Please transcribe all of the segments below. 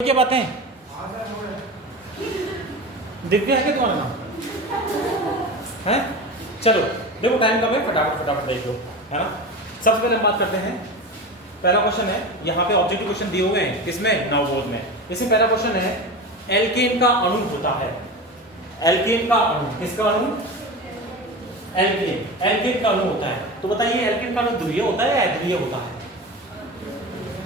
क्या बातें दिव्या है क्या तुम्हारा नाम है? चलो देखो टाइम कम है, फटाफट फटाफट देख लो, है ना। सबसे पहले हम बात करते हैं, पहला क्वेश्चन है यहाँ पे ऑब्जेक्टिव क्वेश्चन दिए हुए हैं किसमें, नवबोध में। इसमें पहला क्वेश्चन है एल्केन का अणु होता है, एल्केन का अणु, किसका अणु? एल्केन, एल्केन का अणु होता है। तो बताइए एल्केन का अणु ध्रुवीय होता है या अध्रुवीय होता है?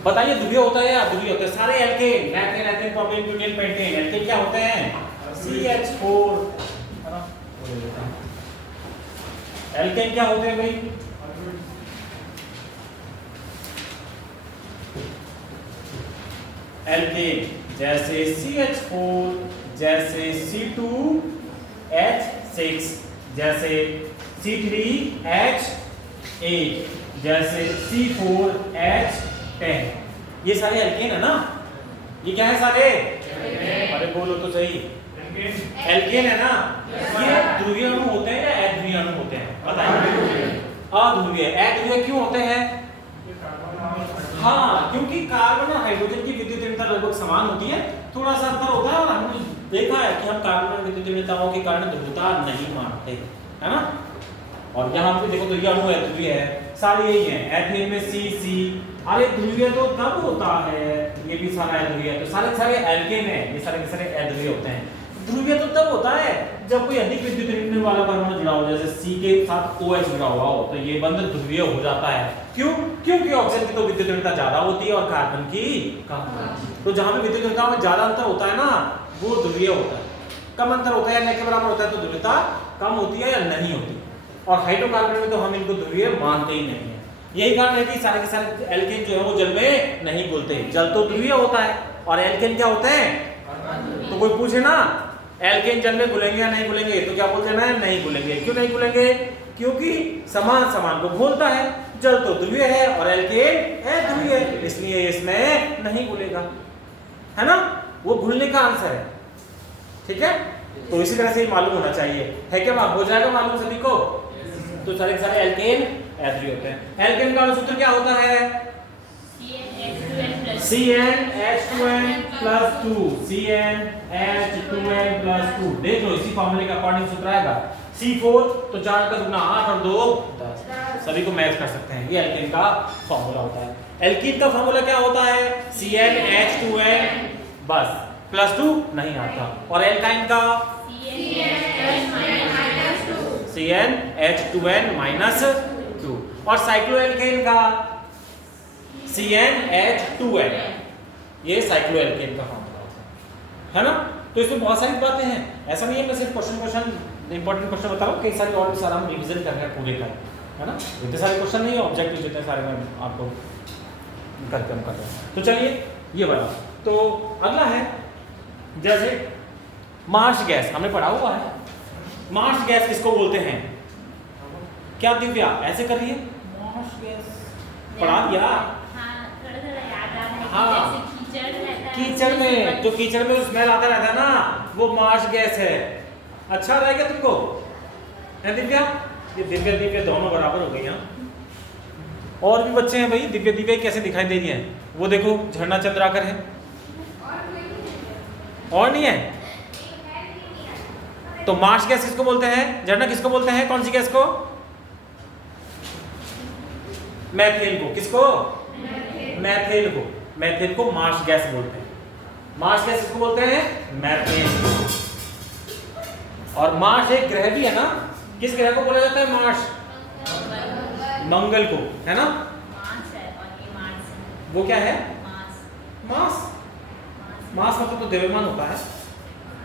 बताइए ध्रुवीय होता है या अध्रुवीय होता है? सारे alkane, methane, ethane, propane, butane, pentane, alkane क्या होते हैं? CH4, है ना। एल्केन क्या होते हैं भाई? एल्केन जैसे CH4, जैसे C2H6, जैसे C3H8, जैसे C4H10, ये सारे एल्केन है ना। ये क्या है सारे? अरे बोलो तो सही, एल्केन है ना। ये ध्रुवीय अणु होते हैं या अध्रुवीय अणु होते हैं? बताइए। अध्रुवीय। अध्रुवीय क्यों होते हैं? हाँ, क्योंकि कार्बन और हाइड्रोजन की विद्युतीयता लगभग समान होती है, थोड़ा सा अंतर होता है। और हमने देखा है कि हम कार्बन और विद्युतीयताओं के कारण ध्रुवता नहीं मानते, है ना। और यहाँ पे देखो तो ये अणु ध्रुवीय है, सारे यही हैं। एथेन में C। अरे ध्रुवीय तो तब होता है, ये भी सारा ध्रुवीय है, तो सारे एल्केन है, ये सारे अध्रुवीय होते हैं। ध्रुवीय तो तब होता है जब कोई अधिक विद्युत ऋण वाला परमाणु जुड़ा हो, जैसे C के साथ OH जुड़ा हुआ हो, तो ये बंध ध्रुवीय हो जाता है। क्यों? क्योंकि ऑक्सीजन की तो विद्युत ऋणता ज्यादा होती है और कार्बन की कम। तो जहां पे विद्युत ऋणता में ज्यादा अंतर होता है ना, वो ध्रुवीय होता है। कम अंतर होता है या न के बराबर होता है तो ध्रुवीयता कम होती है या नहीं होती। और हाइड्रोकार्बन में तो हम इनको ध्रुवीय मानते ही नहीं है। यही कारण है कि सारे के सारे एल्केन जो है वो जल में नहीं घुलते। जल तो ध्रुवीय होता है और एल्केन क्या होते हैं? तो कोई पूछे ना एल्केन जल में घुलेंगे या नहीं घुलेंगे, तो क्या बोलते हैं? नहीं घुलेंगे। क्यों नहीं घुलेंगे? क्योंकि समान समान को घोलता है। जल तो ध्रुवीय है और एल्केन अध्रुवीय है, इसलिए इसमें नहीं घुलेगा, है ना। वो घुलने का आंसर है, ठीक है। तो इसी तरह से ही मालूम होना चाहिए, है क्या? हो जाएगा मालूम सभी को। तो सारे सारे एल्केन अध्रुवीय होते हैं। एल्केन का सूत्र क्या होता है? CnH2n+2, CnH2n+2। देख लो इसी फॉर्मूले के अकॉर्डिंग सूत्र आएगा। C4 तो 4 का दुगना 8 और 2 10, सभी को मैच कर सकते हैं। ये एल्केन का फॉर्मूला होता है। एल्कीन का फॉर्मूला क्या होता है? CnH2n बस, +2 नहीं आता। और एल्काइन का CnH2n-2। और साइक्लोएल्केन का CnH2n। ये साइक्लोएल्केन का फॉर्मूला होता है ना। तो इसमें बहुत सारी बातें हैं, ऐसा नहीं है मैं सिर्फ क्वेश्चन इंपॉर्टेंट क्वेश्चन बता रहा हूँ, कई सारे और भी सारा हम रिवीजन कर रहे हैं पूरे का, है ना। इतने सारे क्वेश्चन नहीं है, ऑब्जेक्टिव जितने सारे मैं आपको करके हम कर रहे हैं। तो चलिए ये बता। तो अगला है जैसे मार्श गैस, हमने पढ़ा हुआ है। मार्श गैस किसको बोलते हैं? क्या दिव्या ऐसे कर रही है? मार्श गैस पढ़ा दिया। हाँ, कीचड़ में, जो कीचड़ में स्मेल आता रहता है ना, वो मार्श गैस है। अच्छा रहेगा तुमको, है दिव्या? ये दिव्या दोनों बराबर हो गई। और भी बच्चे हैं भाई, दिव्या कैसे दिखाई दे रही है? वो देखो झरना चंद्राकर है, और नहीं है। तो मार्श गैस किसको बोलते हैं? झरना किसको बोलते हैं? कौन सी गैस को? मैथेन को। किसको? मैथेन को। मैथेन को मार्श गैस बोलते हैं। मार्श गैस किसको बोलते हैं? मैथेन को। और मार्स एक ग्रह भी है ना, किस ग्रह को बोला जाता है मार्स? मंगल को, है ना। वो क्या है? मार्स। मार्स मतलब तो द्रव्यमान होता है।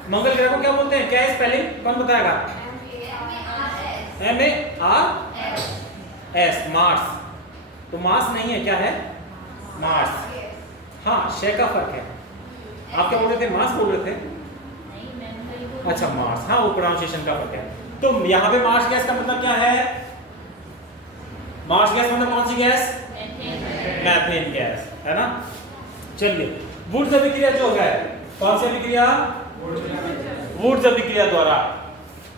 मंगल ग्रह को क्या बोलते हैं? क्या है स्पेलिंग? कौन बताएगा? MARS, Mars. तो मार्स नहीं है, क्या है? मार्स। हाँ, शे का फर्क है। आप क्या बोल रहे थे? मार्स बोल रहे थे? अच्छा मार्स, हाँ वो प्रोनाउंसिएशन का फर्क है। तो यहाँ पे मार्श गैस का मतलब क्या है? मार्श गैस मतलब कौन सी गैस? मैथेन गैस, है ना। चलिए वुड्स अभिक्रिया जो है, कौन सी अभिक्रिया? वुड्स अभिक्रिया द्वारा।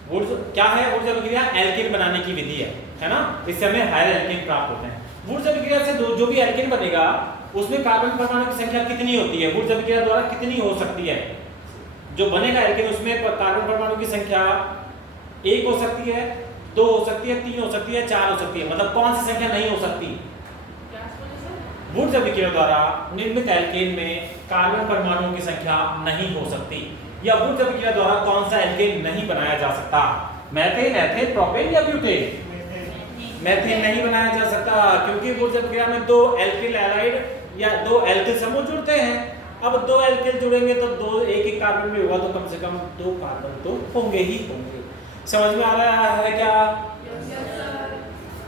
वुड्स क्या है? वुड्स अभिक्रिया एल्केन बनाने की विधि है ना। इससे हमें हायर एल्केन प्राप्त होते हैं। वुड्स अभिक्रिया से जो भी एल्केन बनेगा उसमें कार्बन परमाणु की संख्या कितनी होती है, गुरुत्व क्रिया द्वारा कितनी हो सकती है, जो बनेगा एल्केन उसमें कार्बन परमाणु की संख्या 1 हो सकती है, 2 हो सकती है, 3 हो सकती है, 4 हो सकती है। मतलब कौन सी संख्या नहीं हो सकती? गुरुत्व क्रिया द्वारा निर्मित एल्केन में कार्बन परमाणुओं की संख्या नहीं हो सकती। या गुरुत्व क्रिया द्वारा कौन सा एल्केन नहीं बनाया जा सकता? मेथेन, एथेन, प्रोपेन या ब्यूटेन? मेथेन नहीं बनाया जा सकता, क्योंकि गुरुत्व क्रिया में 2 एल्किल हैलाइड या 2 एल्किल समूह जुड़ते हैं। अब 2 एल्किल जुड़ेंगे तो 2 एक कार्बन में होगा, तो कम से कम 2 कार्बन तो होंगे ही होंगे। समझ में आ रहा है क्या?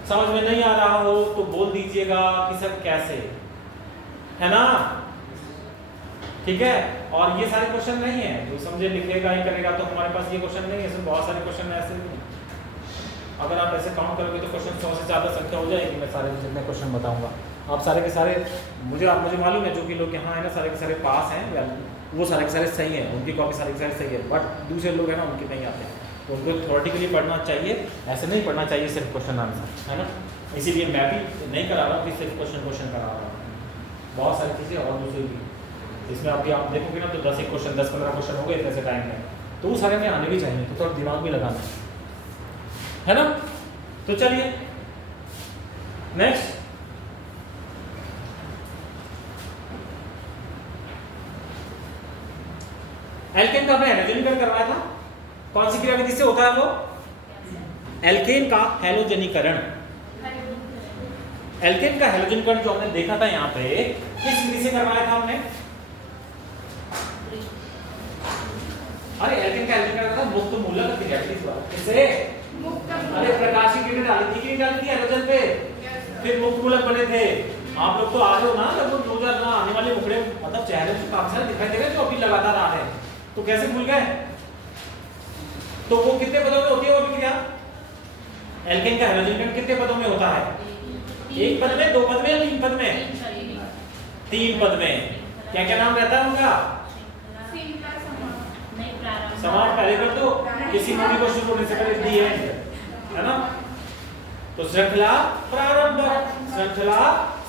समझ में नहीं आ रहा हो तो बोल दीजिएगा कि सर कैसे, है ना? ठीक है। और ये सारे क्वेश्चन नहीं है, जो समझे लिखेगा ही करेगा, तो हमारे पास ये क्वेश्चन नहीं है। इसमें बहुत सारे क्वेश्चन ऐसे नहीं। अगर आप ऐसे काउंट करोगे तो क्वेश्चन 100 से ज़्यादा संख्या हो जाएगी। मैं सारे जितने क्वेश्चन बताऊंगा आप सारे के सारे मुझे मालूम है, जो कि लोग यहाँ है ना सारे के सारे पास हैं, या वो सारे के सारे सही हैं, उनकी कॉपी सारे के सारे सही है, बट दूसरे लोग हैं ना उनके नहीं आते हैं, तो उनको थ्योरेटिकली पढ़ना चाहिए, ऐसे नहीं पढ़ना चाहिए सिर्फ क्वेश्चन आंसर, है ना? इसीलिए मैं भी नहीं करा रहा हूँ कि सिर्फ क्वेश्चन करा रहा हूँ, बहुत सारी चीज़ें और दूसरी भी इसमें अभी आप देखोगे ना तो 10 क्वेश्चन 10-15 क्वेश्चन हो गए ऐसे टाइम में, तो वो सारे में आने भी चाहिए, तो थोड़ा दिमाग भी लगाना है ना? तो चलिए नेक्स्ट, एल्केन का हमने हैलोजनीकरण करवाया था। कौन सी क्रिया विधि से होता है वो? एल्केन का हैलोजनीकरण। एल्केन का हैलोजनीकरण जो हमने देखा था यहाँ पे, किस विधि से करवाया था हमने? अरे एल्केन का हैलोजनीकरण था मुक्त मूलक क्रिया विधि द्वारा। किससे? अरे प्रकाशीय किरणें डाली थी हैलोजन पे, फिर मुक्त मूलक बने थे। आप लोग तो आ रहे हो ना, जब वो ना आने वाले मुखड़े मतलब चेहरे पे काफी सारे दिखाई दे रहे हैं जो अभी लगातार आ रहे हैं, तो कैसे भूल गए? तो वो कितने पदों में होती है वो क्रिया? एल्केन का हैलोजनीकरण कितने पदों में होता है? 1 पद में, 2 पद में या 3 पद में? 3 पद में। क्या क्या नाम रहता है उनका? समाप्त पहले कर दो, किसी मूवी को शुरू होने से पहले दी है ना? तो श्रृंखला प्रारंभ, श्रृंखला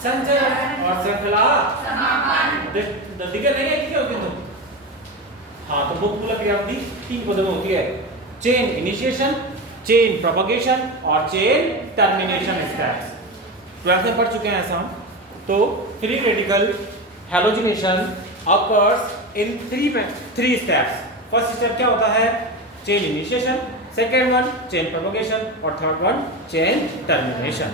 संचरण और श्रृंखला समापन। दिक्कत नहीं है क्या होती तो? हाँ, तो मुक्त मूलक क्रिया विधि 3 पदों में होती है, चेन इनिशिएशन, चेन प्रोपगेशन और चेन टर्मिनेशन स्टेप्स। 12th में पढ़ चुके हैं ऐसा हम। तो free radical halogenation occurs in 3 steps. First step क्या होता है? Chain initiation, second one chain propagation और third one chain termination.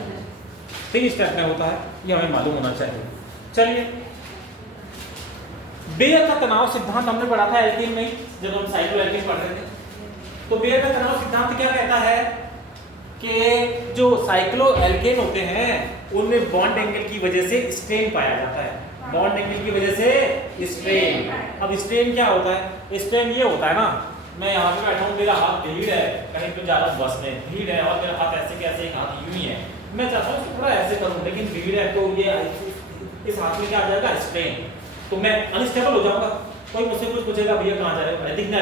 3 step में होता है, ये हमें मालूम होना चाहिए। चलिए, बेयर का तनाव सिद्धांत हमने पढ़ा था एल्केन में, जब हम साइक्लोएल्केन पढ़ रहे थे। तो बेयर का तनाव सिद्धांत क्या कहता है कि जो साइक्लोएल्केन होते हैं उनमें बॉन्ड एंगल की वजह से स्ट्रेन पाया जाता है, बॉन्ड एंगल की वजह से स्ट्रेन। अब स्ट्रेन क्या होता है? स्ट्रेन ये होता है ना, मैं यहाँ पे बैठा हूँ, मेरा हाथ भीड़ है, कहीं पे जा रहा हूँ बस में, भीड़ है और मेरा हाथ ऐसे कैसे, एक हाथ यूं ही है, मैं चाहता हूँ थोड़ा ऐसे करूँ, लेकिन भीड़ है तो ये इस हाथ में क्या आ जाएगा? स्ट्रेन। तो मैं अनस्टेबल हो जाऊंगा। कोई मुझसे कुछ पूछेगा भैया कहाँ जा रहे हो,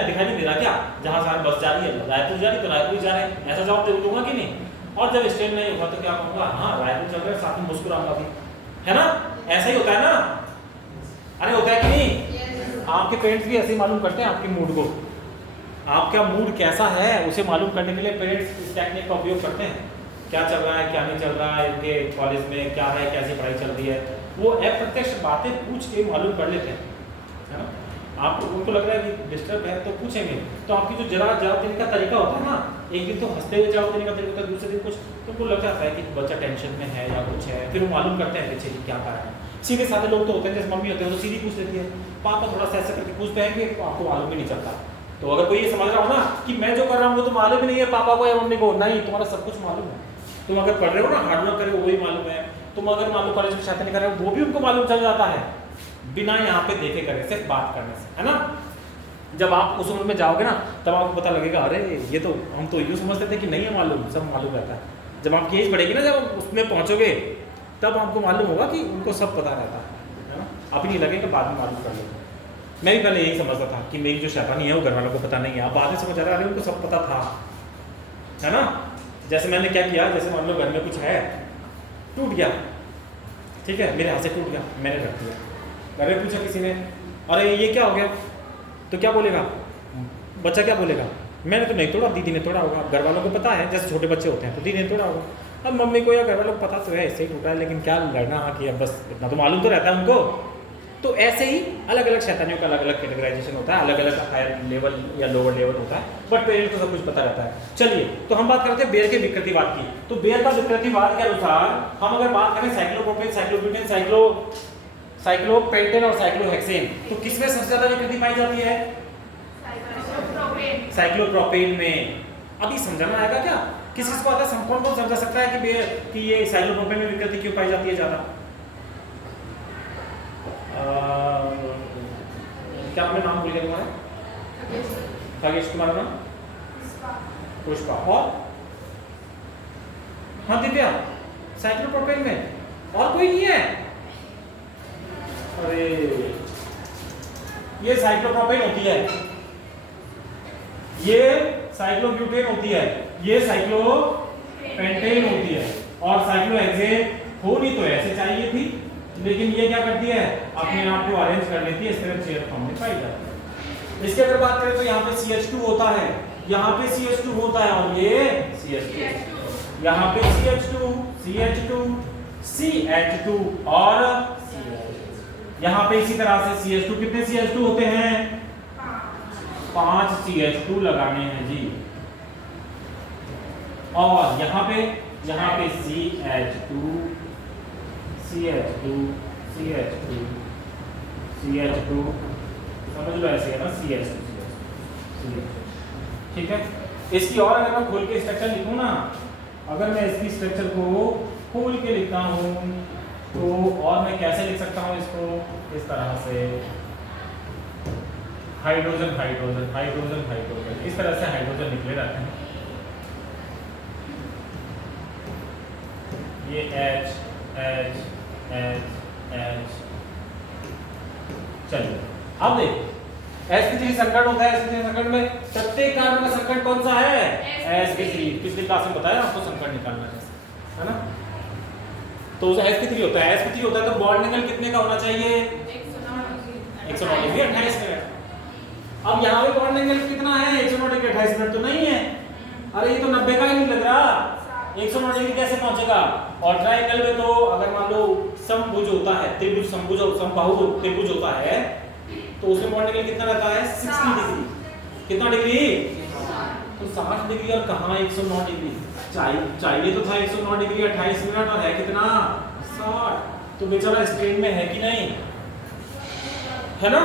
दिखाई नहीं दे रहा क्या? जहाँ सारी बस जा रही है, रायपुर जा रही तो रायपुर जा रहे हैं, ऐसा जवाब दे दूंगा कि नहीं? और जब स्ट्रेन नहीं होगा तो क्या कहूँगा? हाँ रायपुर चल रहे हैं, साथ में मुस्कुराऊंगा भी, है ना? ऐसा ही होता है ना? अरे होता है कि नहीं? आपके पेरेंट्स भी ऐसे ही मालूम करते हैं आपके मूड को, आपका मूड कैसा है उसे मालूम करने के लिए पेरेंट्स इस टेक्निक का उपयोग करते हैं। क्या चल रहा है, क्या नहीं चल रहा है, इनके कॉलेज में क्या है, कैसी पढ़ाई चल रही है, वो अप्रत्यक्ष बातें पूछ के मालूम कर लेते हैं, है ना? आपको उनको लग रहा है कि डिस्टर्ब है तो पूछेंगे, तो आपकी जो जवाब देने का तरीका होता है ना, एक दिन तो हंसते हुए जवाब देने का तरीका होता है, दूसरे दिन कुछ तो उनको लग जाता है कि बच्चा टेंशन में है या कुछ है, फिर वो मालूम करते हैं पीछे क्या कारण है। सीधे साधे लोग तो होते हैं, जैसे मम्मी होते हैं तो सीधी पूछ लेती है, पापा थोड़ा सा ऐसा करके पूछते हैं कि आपको मालूम भी नहीं चलता। तो अगर कोई ये समझ रहा हो ना कि मैं जो कर रहा हूँ वो तो मालूम ही नहीं है पापा को या मम्मी को, नहीं, तुम्हारा सब कुछ मालूम है। तुम अगर पढ़ रहे हो ना, हार्डवर्क कर रहे हो, वही मालूम है। तुम अगर मान लो कॉलेज में शादी नहीं कर रहे हो, वो भी उनको मालूम चल जाता है, बिना यहाँ पे देखे करे, सिर्फ बात करने से, है ना? जब आप उस उम्र में जाओगे ना, तब आपको पता लगेगा, अरे ये तो हम तो यूँ समझते थे कि नहीं है मालूम, सब मालूम रहता है। जब आपकी एज बढ़ेगी ना, जब उसमें पहुँचोगे, तब आपको मालूम होगा कि उनको सब पता रहता है ना? अभी नहीं लगेगा, बाद में मालूम कर लेगा। मैं भी पहले यही समझता था कि मेरी जो शैतानी है वो घर वालों को पता नहीं है, अब बाद में समझ आ रहा है, अरे उनको सब पता था, है ना? जैसे मैंने क्या किया, जैसे मान लो घर में कुछ है, टूट गया, ठीक है, मेरे हाथ से टूट गया, मैंने रख दिया। घर में पूछा किसी ने, अरे ये क्या हो गया, तो क्या बोलेगा बच्चा, क्या बोलेगा, मैंने तो नहीं तोड़ा, दीदी ने तोड़ा होगा। घर वालों को पता है, जैसे छोटे बच्चे होते हैं तो दीदी ने तोड़ा होगा। अब मम्मी को या घर वालों को पता तो है इससे ही टूटा है, लेकिन क्या लड़ना कि अब बस इतना तो मालूम तो रहता है उनको। तो ऐसे ही अलग अलग शैतानियों का अलग अलग कैटेगराइजेशन होता है, अलग अलग हायर लेवल या लोअर लेवल होता है, बट पेरेंट्स को सब कुछ पता रहता है। चलिए, तो हम बात करते हैं बेयर के विकृतिवाद की। तो बेयर का विकृतिवाद के अनुसार हम अगर बात करें साइक्लोप्रोपेन, साइक्लोब्यूटेन, साइक्लोपेंटेन और साइक्लोहेक्सेन, तो किसमें सबसे ज्यादा विकृति पाई जाती है? साइक्लोप्रोपेन में। अभी समझाना आएगा क्या? किस को आता है? कौन कौन समझा सकता है कि ये साइक्लोप्रोपेन में विकृति क्यों पाई जाती है ज्यादा? क्या आपने नाम भूल गया तुम्हारा? खगेश, तुम्हारा नाम? पुष्पा। और हाँ दिव्या, साइक्लोप्रोपेन में और कोई नहीं है? अरे ये साइक्लोप्रोपेन होती है, ये साइक्लोब्यूटेन होती है, ये साइक्लोपेंटेन होती है, और साइक्लोहेक्सेन होनी तो ऐसे चाहिए थी, लेकिन ये क्या करती है, अपने आप को अरेंज कर लेती है, इस तरह चेयर फॉर्म में पाई जाती है। इसके अगर बात करें तो यहाँ पे CH2 होता है, यहाँ पे CH2 होता है, और ये CH2, यहाँ पे CH2, CH2, CH2 और यहाँ पे इसी तरह से CH2। कितने CH2 होते हैं? 5 CH2 लगाने हैं जी। और यहाँ पे CH2, CH2, CH2, CH2, समझ लो ऐसे है ना, CH2, ठीक है। इसकी और अगर मैं खोल के स्ट्रक्चर लिखूं ना, अगर मैं इसकी स्ट्रक्चर को खोल के लिखता हूं तो और मैं कैसे लिख सकता हूं इसको? इस तरह से हाइड्रोजन हाइड्रोजन हाइड्रोजन हाइड्रोजन, इस तरह से हाइड्रोजन निकले रहते हैं। ये H H H H। चलिए अब देख, sp3 संकट होता है। sp3 संकट में प्रत्येक कार्बन का संकट कौन सा है? sp3। पिछली क्लास में बताया आपको संकट निकालना है ना। तो sp3 होता है, sp3 होता है तो बॉन्ड एंगल कितने का होना चाहिए? 109 डिग्री 28 मिनट। अब यहाँ पे बॉन्ड एंगल कितना है? 109 डिग्री 28 मिनट तो नहीं है। अरे ये तो 90 का ही नहीं लग रहा, 109 डिग्री कैसे पहुंचेगा? और ट्रायंगल में तो अगर मान लो समभुज होता है, त्रिभुज, समभुज और समबाहु त्रिभुज होता है, तो उसमें बॉन्ड एंगल कितना रहता है? 60 डिग्री। कितना डिग्री? तो 60 डिग्री, और कहाँ 109 डिग्री? चाहिए तो था 109 डिग्री 28 मिनट, और है कितना? 60। तो बेचारा स्ट्रेन में है कि नहीं, है ना।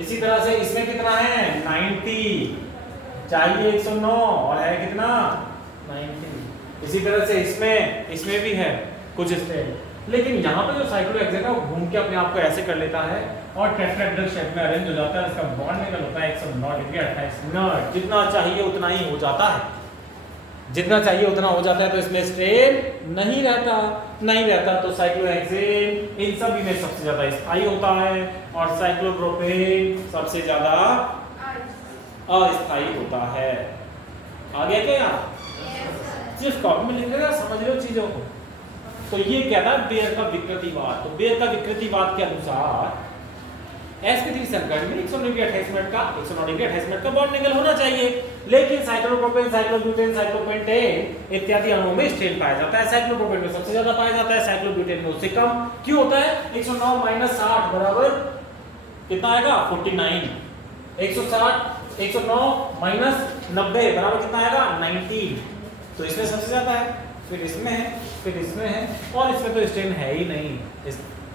इसी तरह से इसमें कितना है? 90। चाहिए 109 और है कितना? 90। इसी तरह से इसमें भी है कुछ स्ट्रेन, लेकिन यहाँ पे जो साइक्लोहेक्सेन है वो घूम के अपने आप को ऐसे कर लेता है और टेट्राहेड्रल शेप में अरेंज हो जाता है। इसका बॉन्ड एंगल होता है 109 डिग्री 28 मिनट। जितना चाहिए उतना ही हो जाता है, जितना चाहिए उतना हो जाता है, तो इसमें स्ट्रेन नहीं रहता। तो साइक्लोहेक्सेन इन सभी में सबसे ज्यादा स्थायी होता है, और साइक्लोप्रोपेन सबसे ज्यादा अस्थायी होता है। आगे क्या यार? सिर्फ कॉपी में लिख लेगा, समझ लो चीजों को। तो ये क्या था? बेयर का विकृतिवाद। तो बेयर का विकृतिवाद के अनुसार sp3 संकट में 109 डिग्री 28 मिनट का बॉन्ड एंगल होना चाहिए, लेकिन साइक्लोप्रोपेन, साइक्लोब्यूटेन, साइक्लोपेंटेन इत्यादि अणुओं में स्ट्रेन पाया जाता है। साइक्लोप्रोपेन में सबसे ज्यादा पाया जाता है, साइक्लोब्यूटेन में उससे कम। क्यों होता है? 109 माइनस 60 बराबर कितना आएगा? 49। 109 माइनस 90 बराबर कितना आएगा? 19। तो इसमें सबसे ज्यादा है, फिर इसमें है, फिर इसमें है, और इसमें तो स्ट्रेन है ही नहीं।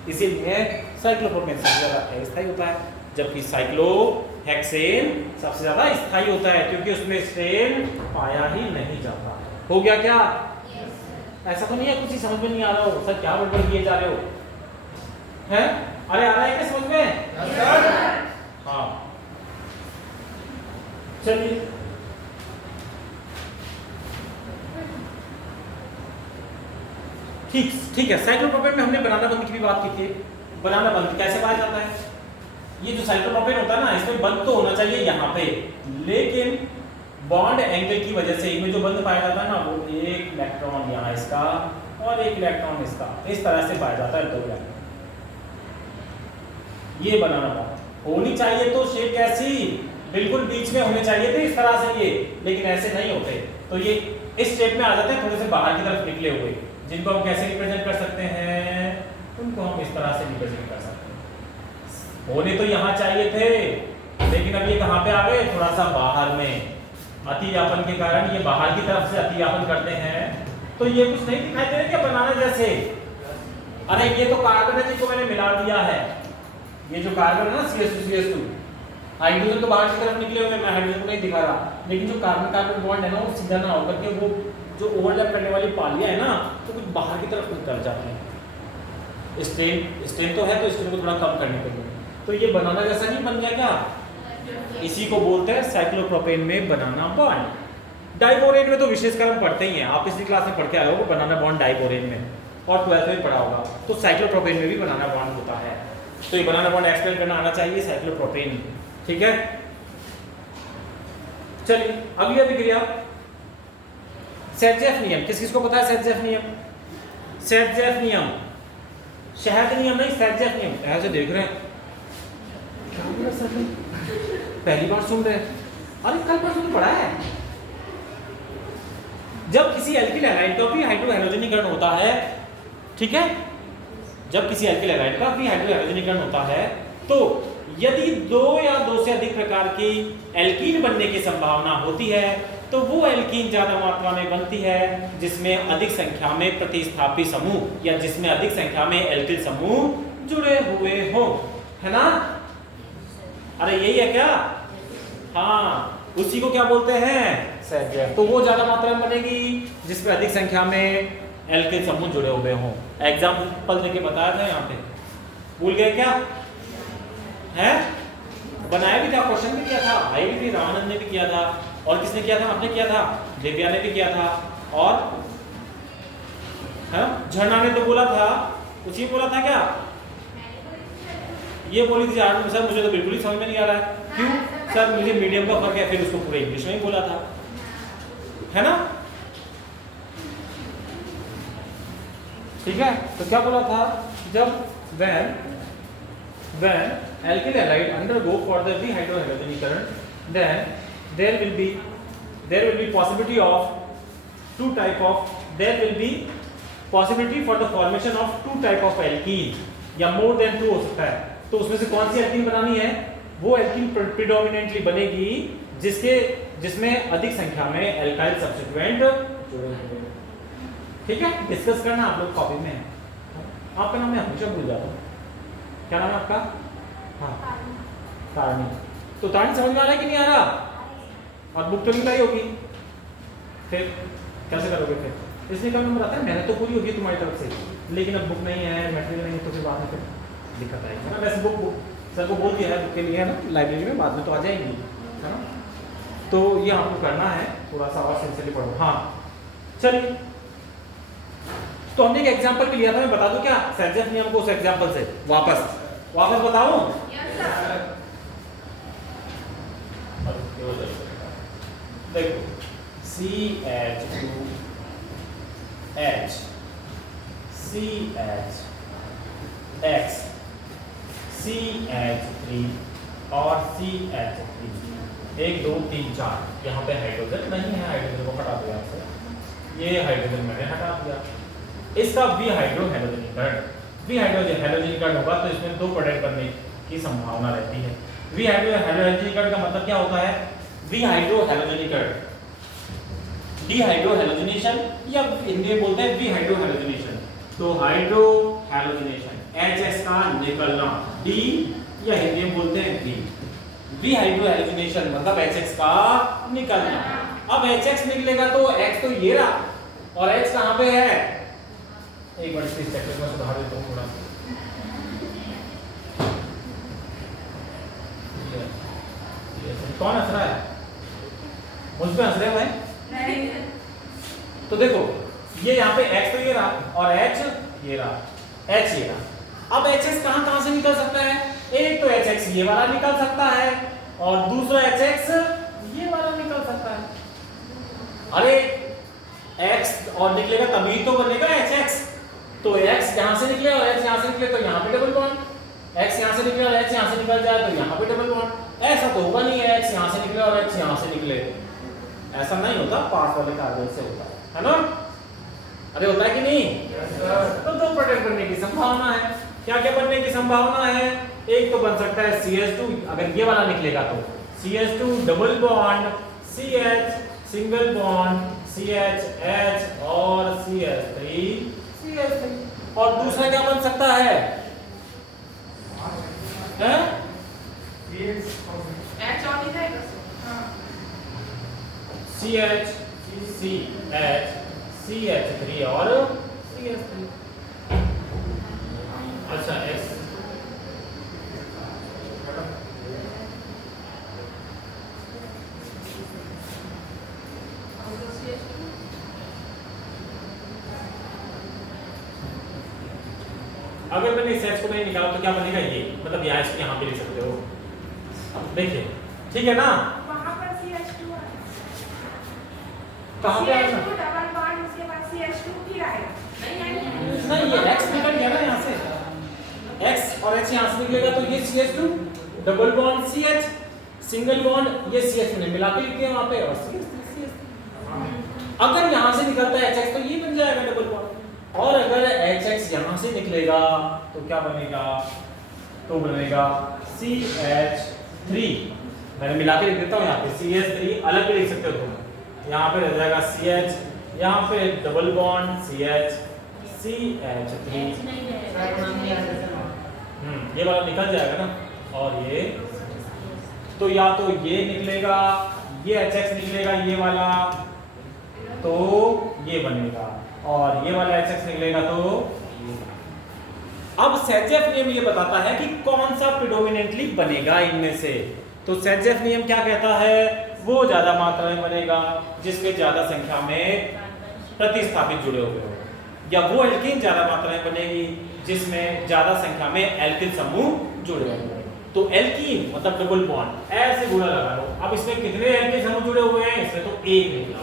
इसीलिए साइक्लोप्रोपेन सबसे ज्यादा अस्थायी होता है, जबकि साइक्लोहेक्सेन सबसे ज्यादा स्थायी होता है, क्योंकि उसमें स्ट्रेन पाया ही नहीं जाता। हो गया क्या? ऐसा तो नहीं है कुछ ही समझ में नहीं आ रहा हो सर, क्या बड़बड़ किए जा रहे हो? हैं? अरे आ रहा है क्या समझ में? हाँ चलिए, ठीक है। साइक्लोप्रोपेन में हमने बनाना बंध की भी बात की थी। बनाना बंध कैसे पाया जाता है? ये जो साइक्लोप्रोपेन होता है ना, इसमें बंध तो होना चाहिए यहाँ पे, लेकिन बॉन्ड एंगल की वजह से इनमें जो बंध पाया जाता है ना, वो एक इलेक्ट्रॉन यहाँ इसका और एक इलेक्ट्रॉन इसका। इस तरह से पाया जाता है 2 इलेक्ट्रॉन। ये बनाना बॉन्ड होनी चाहिए तो शेप कैसी, बिल्कुल बीच में होने चाहिए थे इस तरह से ये, लेकिन ऐसे नहीं होते। तो ये इस शेप में आ जाते हैं, थोड़े से बाहर की तरफ निकले हुए, जिनको हम कैसे रिप्रेजेंट कर सकते हैं, उनको हम इस तरह से रिप्रेजेंट कर सकते हैं। होने तो यहाँ चाहिए थे, लेकिन अब ये कहाँ पे आ गए, थोड़ा सा बाहर में। अतिव्यापन के कारण ये बाहर की तरफ से अतिव्यापन करते हैं, तो ये कुछ नहीं दिखाई दे रहा क्या बनाना जैसे। अरे ये तो कार्बन है जिसको मैंने मिला दिया है। ये जो कार्बन है ना CH2 हाइड्रोजन तो बाहर की तरफ निकले हुए, मैं हाइड्रोजन को नहीं दिखा रहा, लेकिन जो कार्बन कार्बन बॉन्ड है ना वो सीधा ना होकर के वो जो ओवरलैप करने वाली पालियां है ना तो कुछ बाहर की तरफ निकल जाती हैं। स्ट्रेन तो है तो स्ट्रेन को थोड़ा कम करनी पड़ेगी। तो ये बनाना जैसा नहीं बन गया क्या, इसी को बोलते हैं साइक्लोप्रोपेन में बनाना बॉन्ड। डाइबोरेन में तो विशेषकर हम पढ़ते ही हैं, आप पिछली क्लास में पढ़ के आए हो बनाना बॉन्ड डाइबोरेन में, और 12th में पढ़ा होगा। तो साइक्लोप्रोपेन में भी बनाना बॉन्ड होता है। तो ये बनाना बॉन्ड एक्सप्लेन करना आना चाहिए साइक्लोप्रोपेन, ठीक है। चलिए अगली अभिक्रिया सेटजेफ नियम। किस किस को पता है सेटजेफ नियम? सेटजेफ नियम, शहद नियम नहीं, सेटजेफ नियम। ऐसे देख रहे हैं क्या बोला सर ने, पहली बार सुन रहे हैं, अरे कल परसों पढ़ा है। जब किसी एल्किल हैलाइड का भी हाइड्रोहैलोजनीकरण होता है, ठीक है, जब किसी एल्किल हैलाइड का भी हाइड्रोहैलोजनीकरण होता है, तो यदि 2 या 2 से अधिक प्रकार की एल्कीन बनने की संभावना होती है, तो वो एल्कीन ज्यादा मात्रा में बनती है जिसमें अधिक संख्या में प्रतिस्थापी समूह या जिसमें अधिक संख्या में एल्किल समूह जुड़े हुए हो, है ना। अरे यही है क्या, हाँ, उसी को क्या बोलते हैं, सेटजेफ। तो वो ज्यादा मात्रा में बनेगी जिसमें अधिक संख्या में एल्किल समूह जुड़े हुए हों। एग्जाम्पल देके बताया था यहाँ पे, भूल गए क्या है? बनाया भी था, क्वेश्चन भी किया था, भाई भी रामानंद ने भी किया था, और किसने किया था, आपने किया था, दिव्या ने भी किया था, और झरना ने तो बोला था, उसी बोला था क्या, ये बोली थी सर मुझे तो बिल्कुल ही समझ में नहीं आ रहा है, क्यों सर, मुझे मीडियम का फर्क है, फिर उसको पूरे इंग्लिश में ही बोला था, है ना, ठीक है। तो क्या बोला था, जब when alkyl halide undergo further dehydrohalogenication, then there will be possibility for the formation of 2 type of alkene, या more than 2 हो सकता है। तो उसमें से कौन सी एल्कीन बनानी है, वो एल्कीन प्रीडोमिनेंटली बनेगी जिसमें अधिक संख्या में एल्काइल सब्स्टिट्यूएंट जुड़े हुए, ठीक है। डिस्कस करना आप लोग कॉपी में है। आपका नाम मैं हमेशा भूल जाता हूँ, क्या नाम है आपका? हाँ, तारणी। तो तारणी समझ में आ रहा है कि नहीं आ रहा? और बुक तो नहीं लाई होगी, फिर कैसे करोगे? फिर इसलिए कम नंबर आता है, मेहनत तो पूरी होगी तुम्हारी तरफ से, लेकिन अब बुक नहीं है, मटेरियल नहीं है, तो फिर बाद में फिर दिक्कत आएगी ना। वैसे बुक सर को बोल दिया है, बुक के लिए है ना, लाइब्रेरी में बाद में तो आ जाएंगी, है ना। तो ये आपको करना है, थोड़ा सा और सिंसियरली पढ़ो। हाँ चलिए, तो हमने एक एग्जांपल भी लिया था, मैं बता दूं क्या सेटजेफ नियम को, उस एग्जांपल से वापस बताऊं? देखो CH2H CHX CH3 और CH3, 1 2 3 4, यहाँ पे हाइड्रोजन नहीं है, हाइड्रोजन को हटा दिया आपसे, ये हाइड्रोजन मैंने हटा दिया। इसका विहाइड्रोजनीकरण होगा तो इसमें 2 प्रोडक्ट बनने की संभावना रहती है। विहाइड्रोजनीकरण का मतलब क्या होता है? विहाइड्रोहैलोजनीकरण, डिहाइड्रोहैलोजनेशन या हिंदी में बोलते हैं विहाइड्रोहैलोजनेशन। तो हाइड्रोहैलोजनेशन HX का निकलना, D या हिंदी में बोलते हैं V। विहाइड्रोहैलोजनेशन मतलब HX का निकलना। अब HX निकलेगा तो X तो ये रहा, और H कहाँ पे है? एक बार इस चैप्टर में सुधार देता हूँ थोड़ा। कौन हंस रहा है? मुझ पे हंस रहे हो भाई? तो देखो ये यहाँ पे X तो ये रहा और H ये रहा, H ये रहा। अब HX कहाँ से निकल सकता है? एक तो HX ये वाला निकल सकता है और दूसरा HX ये वाला निकल सकता है। अरे x और निकलेगा तभी तो बनेगा HX। तो x यहां से निकले और h यहां से निकले तो यहां पे डबल बॉन्ड, x यहां से निकले और h यहां से निकल जाए तो यहां पे डबल बॉन्ड। ऐसा तो होगा नहीं है x यहां से निकले और h यहां से निकले, ऐसा नहीं होता, पास वाले कार्बन से होता है ना? अरे होता है कि नहीं? तो दो प्रोडक्ट बनने की संभावना है। क्या क्या बनने की संभावना है? एक तो बन सकता है CH2, अगर ये वाला निकलेगा तो CH2 double bond CH single bond CH और CH3। और दूसरा क्या बन सकता है? CH CH3 और CH3। अच्छा X अगर मैंने इस H को नहीं निकाला तो क्या बनेगा ये, मतलब यहाँ इसको यहाँ पे लिख सकते हो, देखिए ठीक है ना? वहाँ पर CH2 है। कहाँ पे आएगा? CH2 डबल बॉन्ड उसके बाद CH2 फिर आएगा। नहीं ये X निकल गया ना यहाँ से, X और H यहाँ से निकलेगा तो ये CH2 double bond CH single bond ये CH में मिला के लिखते हैं वहाँ पे और CH3। अगर यहाँ से निकलता है HX तो ये बन जाएगा डबल बॉन्ड, और अगर HX यहाँ से निकलेगा तो क्या बनेगा? तो बनेगा CH3। मैंने मिला के लिख देता हूँ यहाँ पे, CH3 अलग भी लिख सकते हो तुम, यहाँ पे रह जाएगा CH, यहाँ पे डबल बॉन्ड CH CH3। ये वाला निकल जाएगा ना, और ये तो या तो ये निकलेगा, ये HX निकलेगा ये वाला तो ये बनेगा, और ये वाला HX निकलेगा तो ये। अब सेजेफ नियम ये बताता है कि कौन सा प्रिडोमिनेंटली बनेगा इनमें से। तो सेजेफ नियम क्या कहता है? वो ज्यादा मात्रा में बनेगा जिसके ज्यादा संख्या में प्रतिस्थापित जुड़े हुए हो, या वो एल्कीन ज्यादा मात्रा में बनेगी जिसमें ज्यादा संख्या में एल्किल समूह जुड़े हुए हैं। तो एल्कीन मतलब डबल बॉन्ड, ऐसे गुणा लगा लो। अब इसमें कितने एल्किल समूह जुड़े हुए हैं? इसमें तो एक निकला।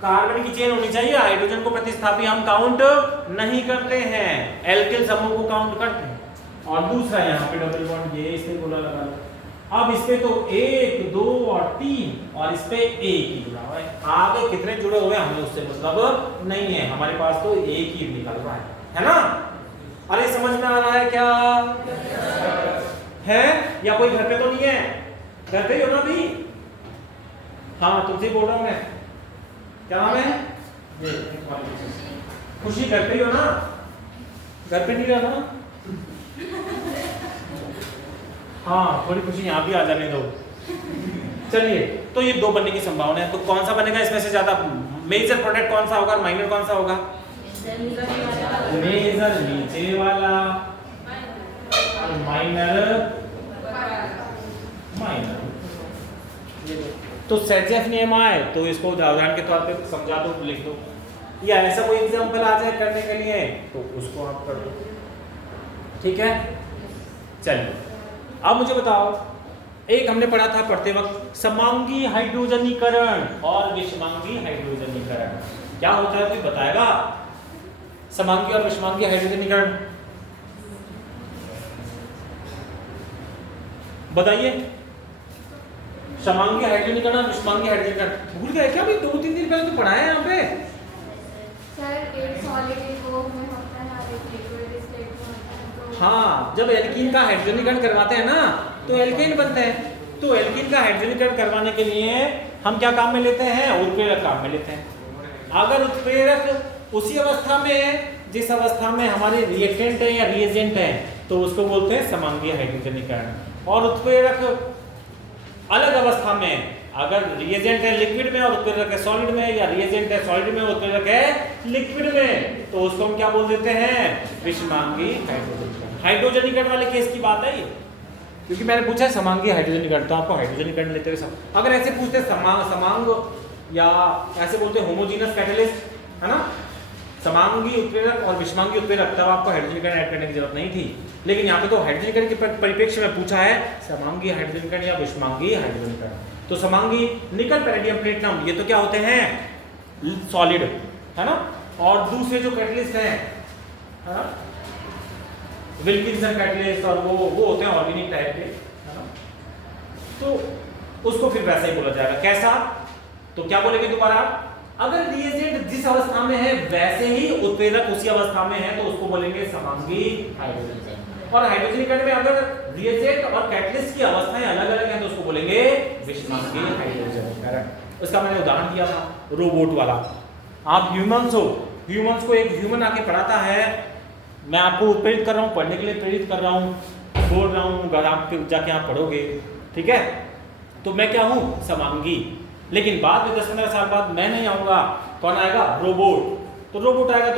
कार्बन की चेन होनी चाहिए, हाइड्रोजन को प्रतिस्थापी हम काउंट नहीं करते हैं, एल्किल समूह को काउंट करते हैं। और दूसरा यहाँ पे डबल बॉन्ड, ये इसमें गोला लगा लो। अब इस पे तो 1 2 और 3 और इस पे एक ही जुड़ा हुआ है, आगे कितने जुड़े हुए हैं हमें उससे मतलब नहीं है, हमारे पास तो एक ही निकल रहा है ना? अरे समझ में आ रहा है क्या? है या कोई घर पे तो नहीं है? घर पे ही हो ना अभी? हाँ तुमसे बोल रहा हूँ मैं। क्या नाम है? ये खुशी। घर पे ही हो ना? घर पे नहीं रहना? हाँ थोड़ी खुशी यहाँ भी आ जाने दो। चलिए, तो ये दो बनने की संभावना है। तो कौन सा बनेगा इसमें से ज्यादा? मेजर प्रोडक्ट कौन सा होगा, माइनर कौन सा होगा? मेजर नीचे वाला, माइनर माइनर। तो सेजेफ नियम आए तो इसको उदाहरण के तौर पे समझा दो, लिख दो, या ऐसा कोई एग्जांपल आ जाए करने के लिए तो उसको आप कर दो। ठीक है, चलिए अब मुझे बताओ, एक हमने पढ़ा था पढ़ते वक्त समांगी हाइड्रोजनीकरण और विषमांगी हाइड्रोजनीकरण। क्या होता है कोई बताएगा? समांगी और विषमांगी हाइड्रोजनीकरण बताइए। समांगी हाइड्रोजनीकरण और विषमांगी हाइड्रोजनीकरण भूल गए क्या? अभी 2-3 दिन पहले तो पढ़ा है यहाँ पे सर। एक सॉलिड में होता है और एक लिक्विड स्टेट में होता है। तो हाँ, जब एल्कीन का हाइड्रोजनीकरण करवाते हैं ना तो एल्केन बनते हैं। तो एल्कीन का हाइड्रोजनीकरण करवाने के लिए हम क्या काम में लेते हैं? उत्प्रेरक काम में लेते हैं। अगर उत्प्रेरक उसी अवस्था में है जिस अवस्था में हमारे रिएक्टेंट है या रिएजेंट है तो उसको बोलते हैं समांगी हाइड्रोजनीकरण। और उत्प्रेरक अलग अवस्था में, अगर रिएजेंट है लिक्विड में और उत्प्रेरक है सॉलिड में, या रिएजेंट है सॉलिड में उत्प्रेरक है लिक्विड में, तो उसको हम क्या बोल देते हैं? विषमांगी हाइड्रोजनीकरण। हाइड्रोजनीकरण वाले केस की बात है ये, क्योंकि मैंने पूछा है समांगी हाइड्रोजनीकरण, तो आपको हाइड्रोजनीकरण लेते हुए अगर ऐसे पूछते समांग या ऐसे बोलते होमोजीनस कैटलिस्ट, है ना, समांगी उत्प्रेरक और विषमांगी उत्प्रेरक, तब आपको हाइड्रोजनीकरण ऐड करने की जरूरत नहीं थी। लेकिन यहाँ पे तो हाइड्रोजनीकरण के परिप्रेक्ष्य में पूछा है समांगी हाइड्रोजनीकरण या विषमांगी हाइड्रोजनीकरण। तो समांगी निकल पैलेडियम प्लेटिनम, ये तो क्या होते हैं? सॉलिड, है ना। और दूसरे जो कैटलिस्ट हैं, है ना, विल्किंसन कैटलिस्ट, और वो होते हैं ऑर्गेनिक टाइप के, है ना। तो उसको फिर वैसा ही बोला जाएगा। कैसा? तो क्या बोलेंगे दोबारा? अगर रिएजेंट जिस अवस्था में है वैसे ही उत्प्रेरक उसी अवस्था में है तो उसको बोलेंगे समांगी हाइड्रोजन। और हाइड्रोजन इकाई में अगर रिएजेंट और कैटलिस्ट की अवस्थाएं अलग अलग हैं तो उसको बोलेंगे विषमांगी हाइड्रोजन। उसका मैंने उदाहरण दिया था रोबोट वाला। आप ह्यूमंस हो, ह्यूमंस को एक ह्यूमन आके पढ़ाता है, मैं आपको उत्प्रेरित कर रहा हूँ, पढ़ने के लिए प्रेरित कर रहा हूँ, बोल रहा हूँ, अगर आप जाके आप पढ़ोगे, ठीक है, तो मैं क्या हूँ? समांगी। लेकिन बाद में 10-15 साल बाद मैं नहीं आऊंगा, कौन आएगा? रोबोट। तो रोबोट आएगा